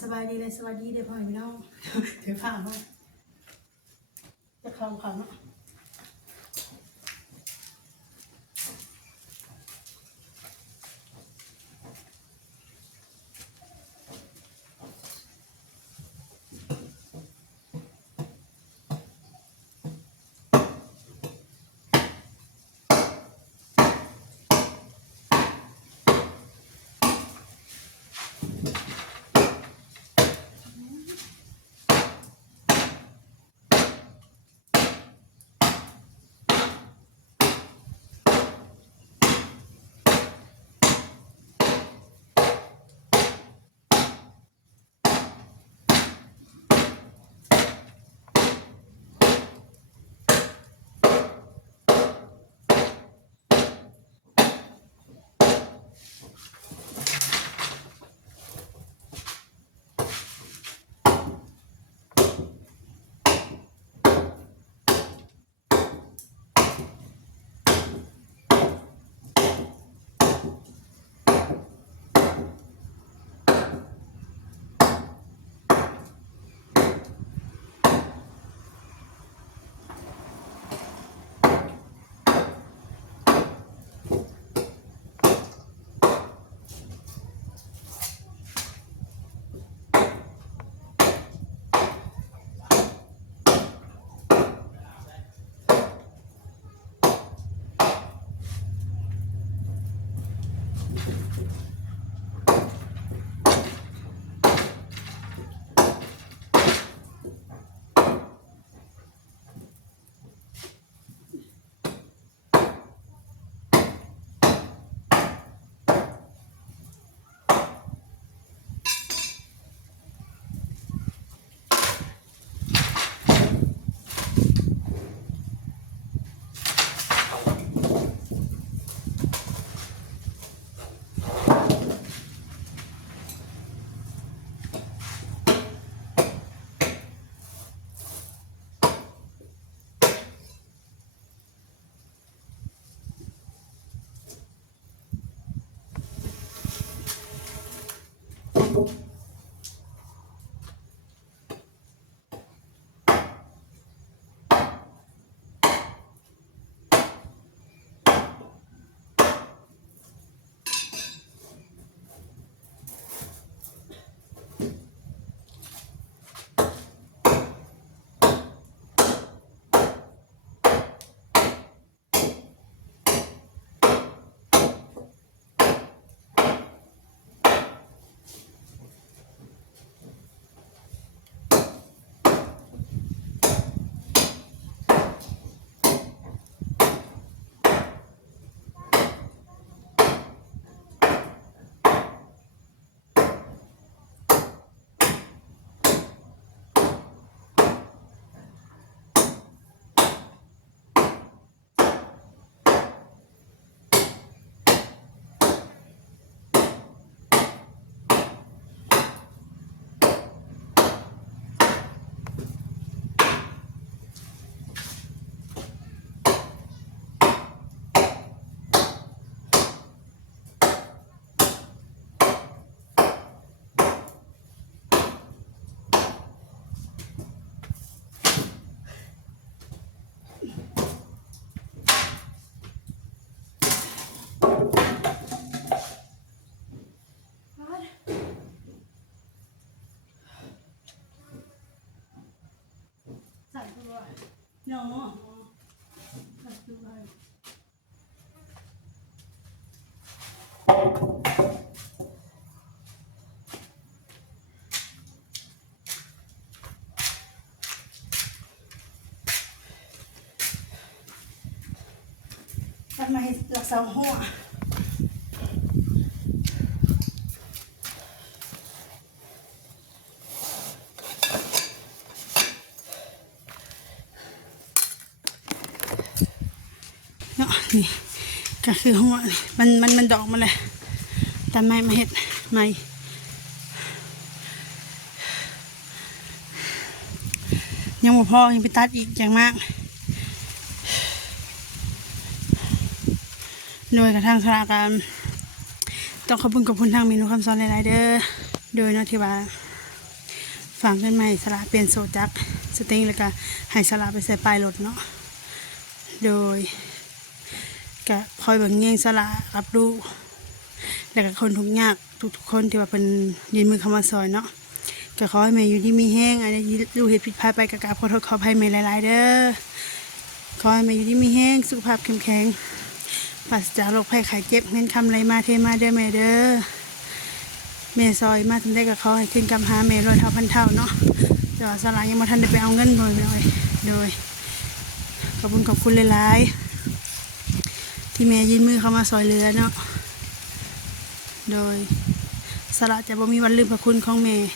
สบายดีเลยสวัสดีเด้อพ่อพี่น้องถือผ้าพ่อจะคลองเของเนาะ ใส่ตัวทำไมรักษาหัวเนี่ก็คือหัวมันมันมันดอกมาเลยแต่ไม่มาเห็ดไม่ยังบ่พอยังไปตัดอีกอย่างมากโดยกระทั่งคณะการต้องขอบคุณกับคุณทางเมนูคำสอนหลายๆเด้อโดยนาะที่ว่าฟังกันใหม่สละเปลี่ยนโซจักสติงแล้วก็ให้สละไปใส่ปลายรถเนาะโดย ก็คอยเบิ่งเงี้ยงสละรับรู้แล้วก็คนทุกยากทุกๆคนที่ว่าเป็นยืนมือเข้ามาซอยเนาะก็ขอให้แม่อยู่ที่มีแห้งอันนี้ลูเหตุผิดพลาดไปกกาบขอโทษขออภัยแม่หลาย ๆ เด้อขอให้แม่อยู่ที่มีแห้งสุขภาพเข้มแข็งปราศจากโรคภัยไข้เจ็บเงินคำไรมาเทมาเด้อแม่เด้อเมซอยมาทำได้กับเขาให้ขึ้นกำหาเมรอยเท่าพันเท่าเนาะแต่ว่าสลายยังมาทันได้ไปเอาเงินเลยเลยโดยขอบคุณขอบคุณหลายๆ ที่เมย์ยินมือเข้ามาซอยเรือเนาะ โดยสละจะบ่มีวันลืมพระคุณของเมย์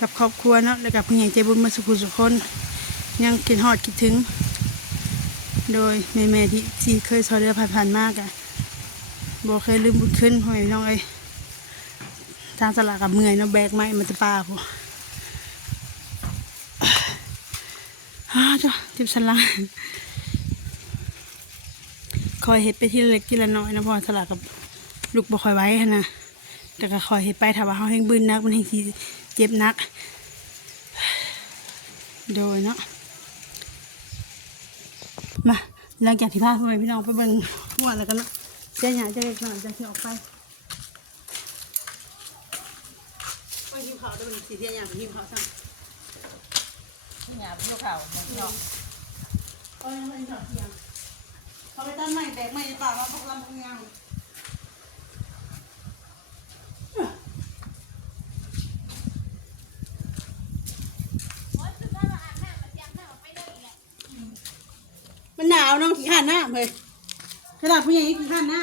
กับครอบครัวเนาะและกับผู้ใหญ่ใจบุญมาสุขุสุขคน ยังคิดฮอดคิดถึง โดยแม่ๆที่ที่เคยซอยเรือผ่านๆมากอะบ่เคยลืมบุญขึ้นพ่อแม่น้องเอ้ยทางสลากกับเมื่อยเนาะแบกไม้มันจะปลาพวกฮ่าจ้ะจิบสลาก คอยเห็ดไปที่ละเล็กที่ละน้อยนะเพอสลากกับลูกบ่คอยไว้หั้นนะแต่ก็คอยเห็ดไปถ้าว่าเขาแห้งบืนนักมันแห้งสิเจ็บนัก โดยเนาะมาหลังจากที่พาพ่อแม่พี่น้องไปเบิ่งหัวแล้วกันเนาะเจ้าหยาเจ้าเล็กหน่อยจะที่ออกไปไปหิวข้าวได้เป็นสีเทียนอย่างหิวข้าวสั่งหยาบอยู่เขาหมดเนาะเออไม่ข้าวเที่ยงเขา ไปตั้งไม้แบกใหม่ป่าว่าพวกลำพงยังมันหนาวน้องขี้ข้านหน้าเลยขนาดผู้ใหญ่ขี้ข้านหน้า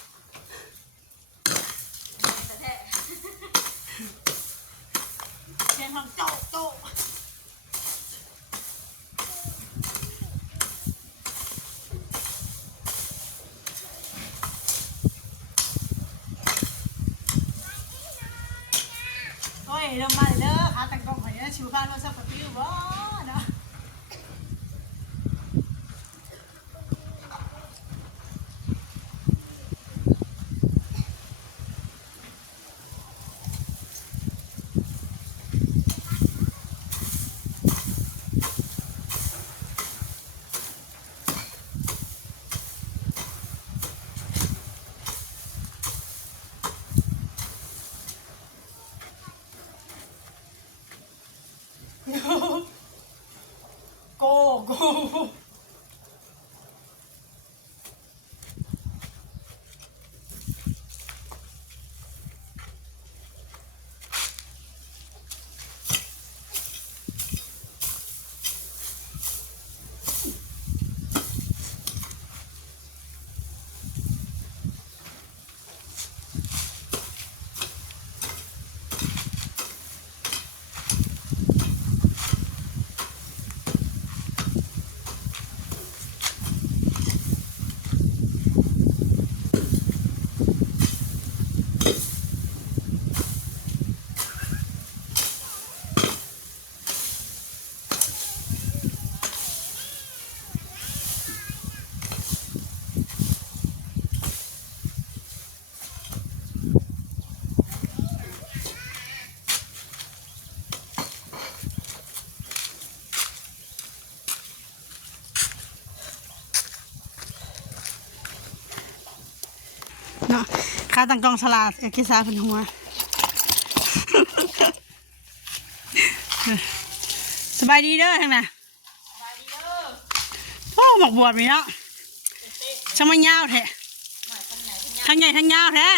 งทองเชียงทองโจกโจกโอ้ยลงมาเลยเด้อขาตังกล้องหอยนะชิวข้าวรถสักกะปิ้วบ่เนาะ โกโกเนาะขาตังกล้องสลาดเอกสารเป็นหัว สบายดีเด้อทางน่ะโอ้หมกบวชมีเนาะช่างมันยาวแท้ทั้งใหญ่ทั้งยาวแท้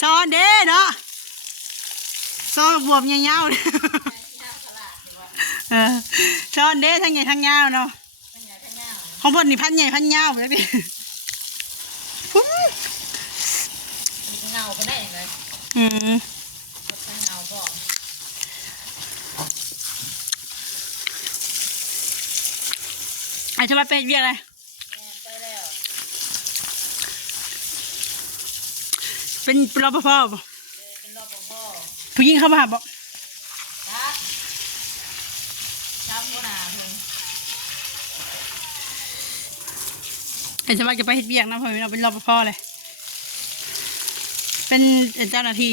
ซ้อนเด้เนาะซองบวมยาวๆเนี่ยเออช้อนเด้ทั้งใหญ่ทั้งยาวเนาะทั้งใหญ่ทั้งยาวของเพิ่นนี่พันใหญ่พันยาวแบบนี้ เงาก็ได้เลยอืมทั้งเงาก็อาจจะมาเป็นเรียกอะไรไปแล้วเป็นรปภบ่เป็นรอบพ่อผู้หญิงเข้ามาหาบ่จ้าจ้าหัวหน้าเพิ่นอาจจะมาจะไปเฮ็ดเวียกนะเพราะเราเป็นรปภเลย เป็นเจ้าหน้าที่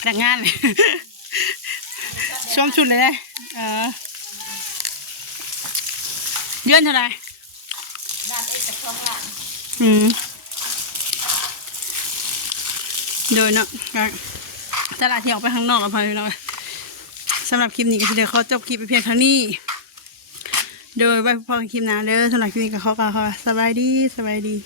พนักงานช่วงชุดเลยนะเออเดือนเท่าไหร่อืมโดยเนาะตลาดที่ออกไปข้างนอกกับพายเนาะสำหรับคลิปนี้ก็เดี๋ยวเขอจบคลิปไปเพียงเท่านี้ โดยไว้พบกันคลิปหน้าเด้อสำหรับคลิปนี้ก็ขอกล่าวคำว่าสบายดีสบายดี